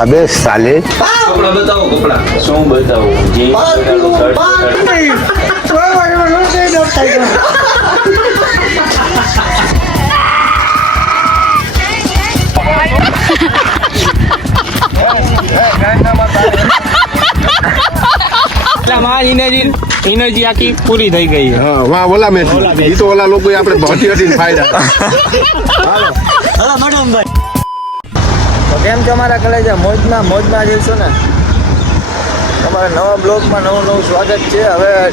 અબે સાલે. કપડા બતાવો કપડા. શું બતાવો? એનર્જી એનર્જી આખી પૂરી થઈ ગઈ હા વાહ ઓલા મેં ઈ તો ઓલા લોકો આપણે હટી હટીને ફાયદા તો કેમ છો અમારા કલેજા? મોજમાં મોજમાં જઈશું ને? તમારા નવા બ્લોગમાં નવું નવું સ્વાગત છે. હવે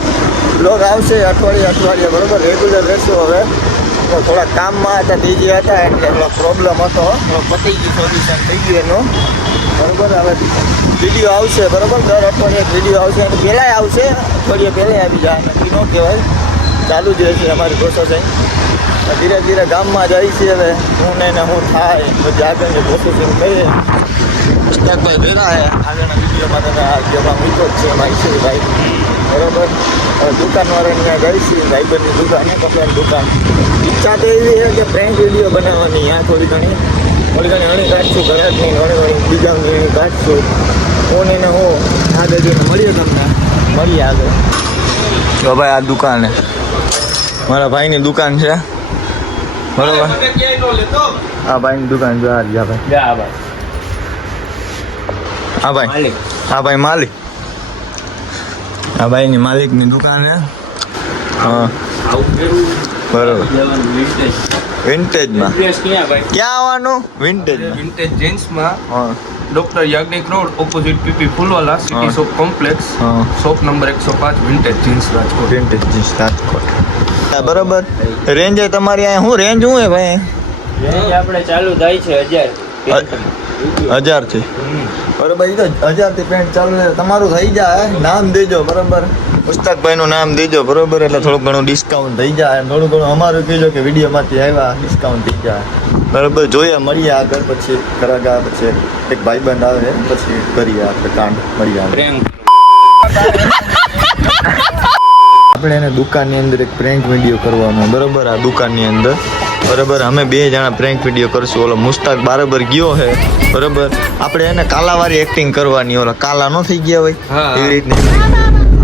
બ્લોગ આવશે અઠવાડિયે અઠવાડિયે, બરાબર? રેગ્યુલર રહેશું હવે. થોડા કામમાં હતા બીજી હતા, એટલે થોડો પ્રોબ્લેમ હતો. પતી ગયું સોલ્યુશન થઈ ગયું એનું. બરાબર? હવે વીડિયો આવશે, બરાબર? દર અઠવાડિયે વીડિયો આવશે. અને પહેલાંય આવશે. અઠવાડિયે પહેલાંય આવી જાય. નક્કી ન કહેવાય. ચાલુ જ રહેશે અમારી પ્રોસેસિંગ ધીરે ધીરે ગામમાં જાય છે હવે. હું ને હું થાય પછી આગળની પ્રોસેસિંગ કરીએ. પુસ્તકભાઈ ભેગા છે આગળના વિડીયોમાં તમે આ જવા મૂક્યો જ છે માહિતીભાઈ બરોબર? દુકાનવાળાની ત્યાં ગઈ છે, ભાઈબંધની દુકાન છે કપડાની દુકાન. ઈચ્છા તો એવી છે કે પ્રેન્ક વીડિયો બનાવવાની ત્યાં થોડી ઘણી. થોડી ઘણી અણી કાઢશું ઘરાકની ઘણી ઘણી બીજા ઘણી કાઢશું. હું ને હું આગળ જઈને મળીએ તમને. મળીએ આગળ. જો ભાઈ આ દુકાન મારા ભાઈની દુકાન છે. બરોબર. આ ભાઈની દુકાન જો આ જા ભાઈ. જા ભાઈ. હા ભાઈ. માલિક. હા ભાઈ માલિક. હા ભાઈની માલિકની દુકાન હે. હા. બરોબર. વિન્ટેજમાં. ક્યાં ભાઈ? આવવાનું? વિન્ટેજ વિન્ટેજ જેન્ટ્સમાં હા. Doctor Yagnik road opposite PP Phoolwala city shop complex હા. શોપ નંબર એકસો પાંચ vintage jeans Rajkot. Vintage jeans Rajkot. હા, બરોબર? રેન્જ તમારી અહીંયા શું? રેન્જ શું હે ભાઈ? રેન્જ આપણે ચાલુ થાય છે હજાર. હજારથી બરોબર એ તો હજારથી પેન્ટ ચાલુ છે. તમારું થઈ જાય નામ દેજો બરાબર? પુસ્તકભાઈ નું નામ દેજો બરોબર? એટલે થોડું ઘણું ડિસ્કાઉન્ટ થઈ જાય થોડું ઘણું અમારું કહેજો કે વીડિયો માંથી આવ્યા ડિસ્કાઉન્ટ થઈ જાય. બરોબર જોઈએ મળીએ આગળ પછી આ પછી. એક ભાઈબંધ આવે પછી કરીએ આપણે કાંડ મળીએ પ્રેમ. આપણે એને દુકાનની અંદર એક પ્રેન્ક વીડિયો કરવાનો. બરોબર? આ દુકાનની અંદર. બરોબર? અમે બે જણા પ્રેન્ક વીડિયો કરશું. ઓલો મુસ્તાક બરાબર ગયો છે. બરોબર? આપણે એને કાલાવાળી એક્ટિંગ કરવાની. ઓલા કાલા ન થઈ ગયા હોય? એવી રીતની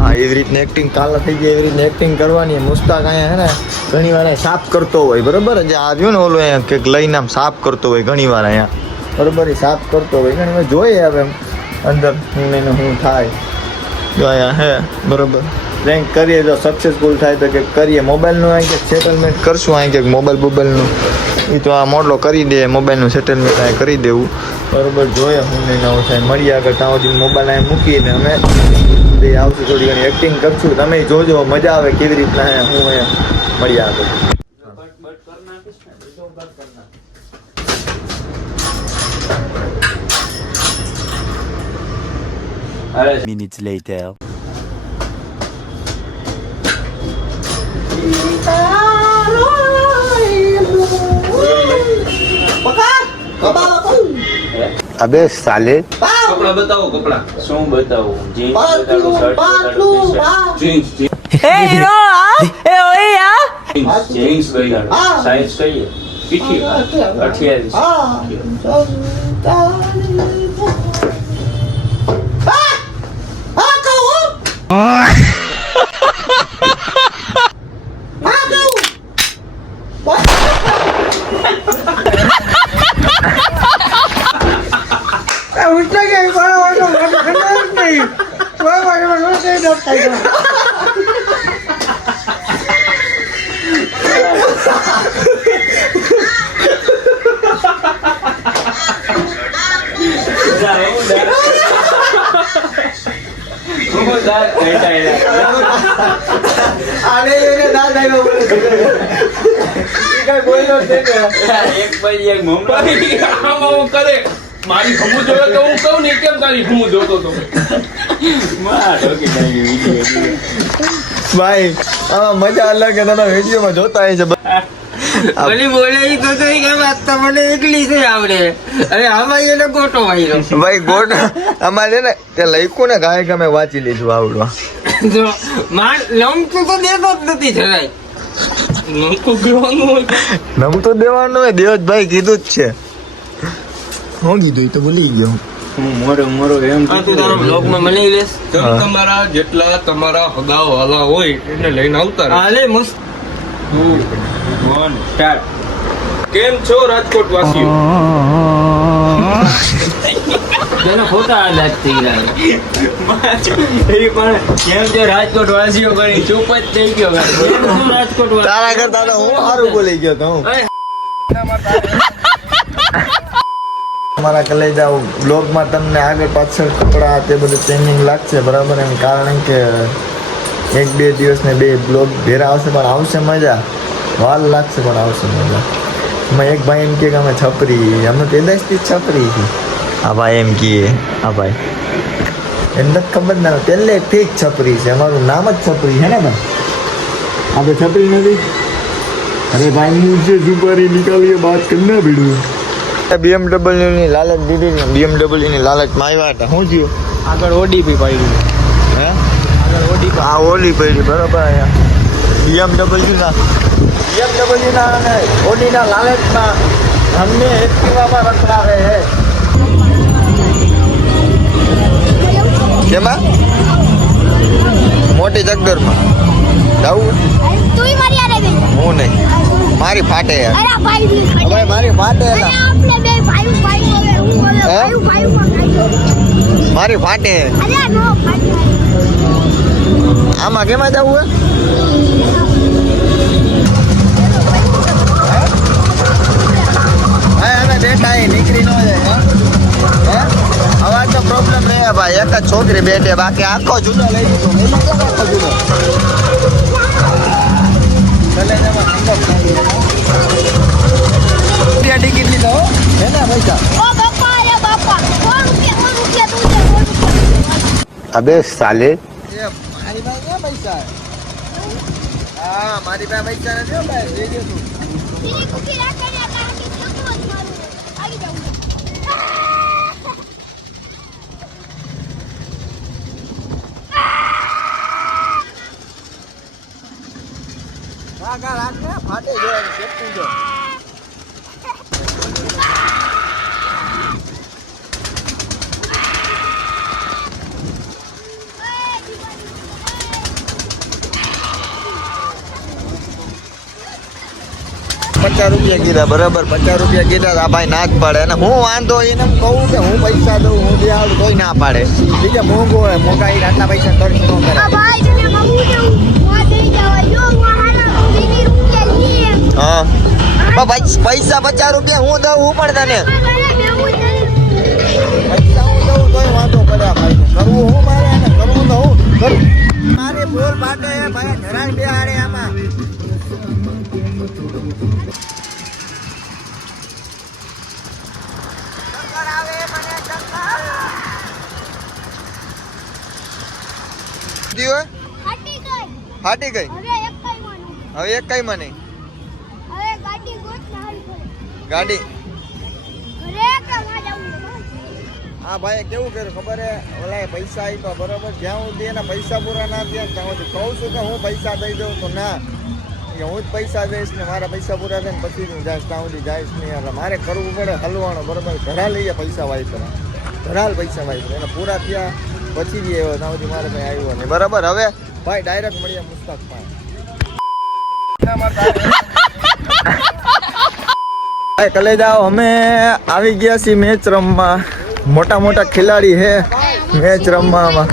હા એવી રીતની એક્ટિંગ કાલા થઈ ગયા એવી રીતની એક્ટિંગ કરવાની. મુસ્તાક અહીંયા હે ને ઘણી વાર સાફ કરતો હોય. બરાબર? જે આ રહ્યું ને ઓલો અહીંયા કંઈક લઈને આમ સાફ કરતો હોય ઘણી વાર અહીંયા. બરોબર? એ સાફ કરતો હોય. ઘણી વાર જોઈએ હવે એમ. અંદર હું ને એને હું થાય. જો અહીંયા હે બરોબર? રેન્ક કરીએ જો સક્સેસફુલ થાય તો કે કરીએ. મોબાઈલનું અહીં કે સેટલમેન્ટ કરશું, અહીં કે મોબાઈલ બોબાઈલનું એ તો આ મોડલો કરી દે મોબાઈલનું સેટલમેન્ટ અહીં કરી દેવું. બરોબર, જોઈએ હું નહીં નવું થાય. મળીએ આગળ ત્યાં સુધી મોબાઈલ અહીં મૂકીને અમે બે આવશું થોડી ઘણી એક્ટિંગ કરશું. તમે જોજો, મજા આવે કેવી રીતના હું અહીંયા મળીએ આગળ. Minutes later. અબે સાલે કપડા બતાવો કપડા શું બતાવો જીન્સ બતાવો શર્ટ બતાવો જીન્સ જીન્સ જીન્સ બતાવો સાઈઝ કહીએ પીઠી અઠ્યાવીસ હું દાંત ઘટાડ્યા. આને દાદ કરે મારી હમું જોયો તો હું કહું ને કેમ તારી હમું જોતો તો ભાઈ, આમાં મજા અલગ તમે વિડીયોમાં જોતા હોય છે. ભલે બોલે ઈ તો તો કે વાત તમને એકલી છે આવડે. અરે આમાં એને ગોટો વાયરો ભાઈ ગોટ અમારે છે ને તે લખ્યું ને ગાય ગમે વાંચી લીધું આવડવા. જો માર લંક તો દેતો જ નથી જરાય. નમકો ગવાનું હોય નમ દેવાનું હોય દેવજભાઈ કીધું જ છે. હું કીધું તો ભૂલી ગયો હું. મોરો મોરો એમ તું તારા બ્લોગમાં મને લેસ તમે તમારા જેટલા તમારા હગાવાલા હોય એને લઈને આવતા હાલે મસ્ત. કેમ છો રાજકોટ વાસીઓ તેનો ખોટા આદાત થઈ ગયા. એ પણ કેમ જે રાજકોટ વાસીઓ કરી ચૂપ જ થઈ ગયો રાજકોટ? તારા કરતા તો હું સારું બોલી ગયો તો અમારા કલેજા બ્લોગમાં તમને આગળ પાછળ કપડા તે બધું ચેન્જિંગ લાગશે બરાબર? એમ કારણ કે એક બે દિવસ ને બે બ્લોગ ભેરા આવશે પણ આવશે મજા. વાલ લાગશે પણ આવશે મજા એમાં એક ભાઈ એમ કહે કે અમે છપરી. અમે પેદાશથી જ છપરી હતી. આ ભાઈ એમ કહે આ ભાઈ. એમને ખબર ના પહેલે ઠીક છપરી છે. અમારું નામ જ છપરી છે ને ભાઈ આપણે છપરી નથી. અરે ભાઈ મુજે જુપારી નીકળીએ બાદ કરી ના ભીડું. બીએમડબલ્યુની લાલચ દીધી ને બીએમડબલ્યુની લાલચ આવ્યા હતા. શું થયું? આગળ ઓડીપી પડી. હે? આગળ ઓડીપી આ ઓડી પડી બરાબર અહીંયા. BMW ના. BMW ના અને ઓડી ના લાલચમાં અમને એક્ટિવામાં રખડા રહે હે કેમાં? મોટી જગદરમાં જાવું તુંય મારી હારે ગઈ હું નહીં. મારી ફાટે યાર. અરે ભાઈ બી હવે મારી ફાટે અરે એલા. આપણે બે ભાઈ ભાઈ હવે હું હવે હે? ભાઈ ભાઈ માં ખાઈ મારી ફાટે. અરે નો ભાઈ આમાં કેમાં જવું હે? હા અમે બેઠા અહીં નીકળી ન જાય હે? હે? અવાજ તો પ્રોબ્લેમ રહે ભાઈ. એક જ છોકરી બેઠે બાકી આખો જુદો લઈ લીધો. લઈ લીધો ને આખો જુદો? કલેજામાં ઠંડક લાગી. રૂપિયા ટિકિટ લીધો હો? હે ને પૈસા. ઓ બાપા અરે બાપા. સો રૂપિયા સો રૂપિયા તું દે સો રૂપિયા અબે સાલે. એ મારી પાસે ક્યાં પૈસા હા? મારી પાસે પૈસા નથી હો ભાઈ લઈ ગયો તું દીદી કુકી રાખે ને કારણ કે જોતું જ મારું આવી જાઉં રાખ આ રાખ ને ફાટે જોવાનું પચાસ રૂપિયા કીધા બરાબર પચાસ રૂપિયા કીધા આ ભાઈ ના જ પાડે અને હું વાંધો એને એમ કહું કે હું પૈસા દઉં હું જે આવું કોઈ ના પાડે. ઠીક છે મોંઘું હોય મોંઘા આટલા પૈસા ખર્ચ ન કરે હા. પૈસા પચાસ રૂપિયા હું દઉં હું પણ તને. પૈસા હું દઉં તોય વાંધો પડે ભાઈ કરવું હું મારે અને કરવું તો હું કરું. મારે બોલ પાટે ભાઈ ઘરાય બે આડે આમાં? ફાટી ગઈ. હવે એક કઈ માનું હવે એક કઈ મને હવે ગાડી ગોત ને હારી કરે ગાડી. આ ભાઈ. કેવું કર્યું? ખબર હે? ઓલા પૈસા આપ્યા બરોબર? જ્યાં સુધી એના પૈસા પૂરા ના થયા ત્યાં સુધી કહું છું કે હું પૈસા દઈ દઉં તો ના. કે હું જ પૈસા દઈશ ને મારા પૈસા પૂરા થાય ને પછી હું જઈશ ત્યાં સુધી જઈશ નહીં. એટલે મારે કરવું પડે હલવાનો બરોબર? ઘરા લઈએ પૈસા વાપરા ઘરાલ પૈસા વાપરા એને પૂરા થયા પછી બી આવ્યો ત્યાં સુધી મારે કંઈ આવ્યો નહીં. બરાબર? હવે ભાઈ ડાયરેક્ટ મળીએ મુસ્તાક ભાઈ કલેજાઓ અમે આવી ગયા છીએ મેચ રમવા. મોટા મોટા ખેલાડી હે મેચ રમવામાં.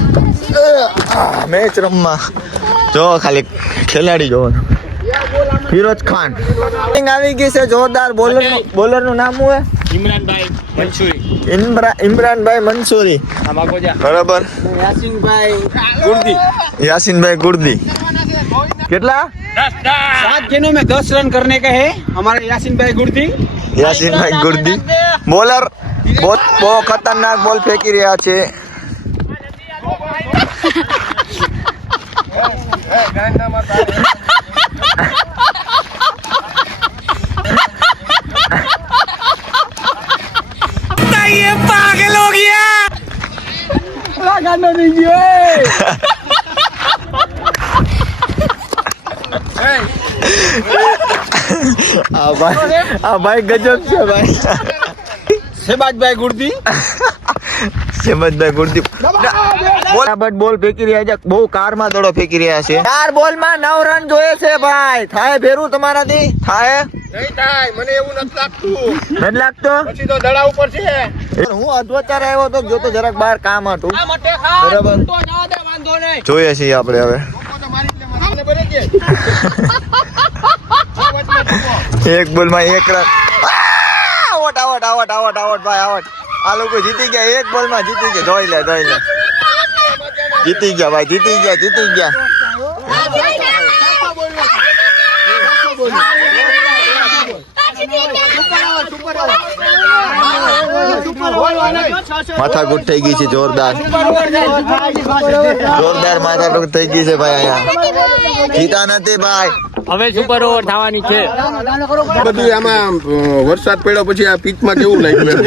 મેચ રમવા. જો ખાલી ખેલાડી જોવાનું. ફિરોજ ખાન. આવી ગઈ છે જોરદાર બોલર બોલરનું નામ શું હે ઇમરાનભાઈ મંસૂરી. ઇમરા ઇમરાનભાઈ મંસૂરી. બરાબર. યાસીનભાઈ ગુર્દી. યાસીનભાઈ ગુર્દી. કેટલા सात गेंदों में दस रन करने का है हमारे यासीन भाई गुर्दी યાસીનભાઈ ગુર્દી બોલર બહુ બહુ ખતરનાક બોલ ફેંકી રહ્યા છે આ ભાઈ ગજબ છે ભાઈ. સેબાજભાઈ ગુર્દી સેબાજભાઈ ગુર્દી બોલ. બોલ ફેંકી રહ્યા છે. બહુ કારમાં દડો ફેંકી રહ્યા છે. ચાર બોલમાં નવ રન જોઈએ છે ભાઈ. થાય ફેરું તમારાથી? થાય તો હું અધ્વચાર આવ્યો તો જો જરાક બહાર કામ હતું. બરાબર. જોઈએ છીએ આપણે હવે. એક બોલમાં એક run out out out out out ભાઈ આવટ આ લોકો જીતી ગયા, એક બોલમાં જીતી ગયા. જોઈ લે જોઈ લે. જીતી ગયા, ભાઈ, જીતી ગયા જીતી ગયા. માથાકૂટ થઈ ગઈ છે, જોરદાર. જોરદાર માથાકૂટ થઈ ગઈ છે, ભાઈ, અહીંયા. જીતા નથી, ભાઈ. હવે સુપર ઓવર થવાની છે? બધું આમાં વરસાદ પડ્યો પછી આ પીચમાં કેવું લાગ્યું એમ?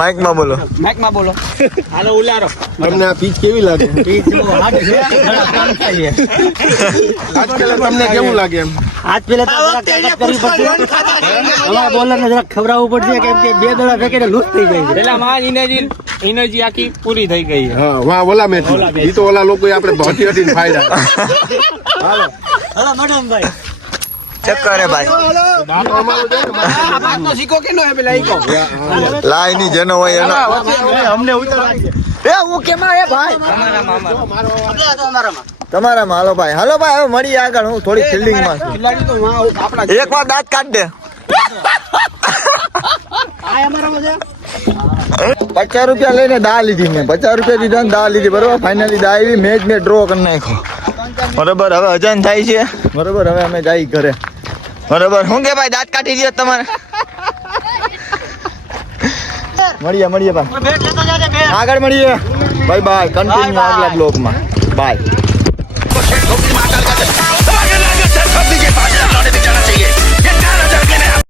માઇકમાં બોલો. માઇકમાં બોલો. હાલો ઉલારો. તમને આ પીચ કેવી લાગે? આજકાલ તમને કેવું લાગે એમ? આજ પેલા બોલર ને જરાક ખવડાવવું પડશે કેમ કે બે દડા ફેંકીને લૂઝ થઈ જાય પેલા માં એનર્જી એનર્જી આખી પૂરી થઈ ગઈ હા વાહ ઓલા મેચ ઈ તો ઓલા લોકો આપણે ભટી હટીને ફાયદા. હલો. મેડમ ભાઈ. ચક્કર હે ભાઈ. તો શીખો કે હે પેલા ઈ લાઈ ની જેનો હોય એનો. અમને ઉતર એ હું કેમાં હે ભાઈ? તમારામાં હાલો ભાઈ. હાલો ભાઈ હવે મળીએ આગળ. હું થોડી ફિલ્ડિંગમાં છું એક વાર દાંત કાઢ દે. આ અમારા છે? પચાસ રૂપિયા લઈને દા લીધી મેં. પચાસ રૂપિયા દીધા ને દા લીધી. બરોબર? ફાઇનલી દા આવી. મેચ મેં ડ્રો કરી નાખ્યો. બરોબર હવે અજાન થાય છે. બરોબર હવે અમે જઈ ઘરે. બરોબર. શું કે ભાઈ દાંત કાઢી દો તમારે? મળીએ મળીએ ભાઈ. આગળ મળીએ. બાય બાય કન્ટિન્યુ આગલા બ્લોગમાં બાય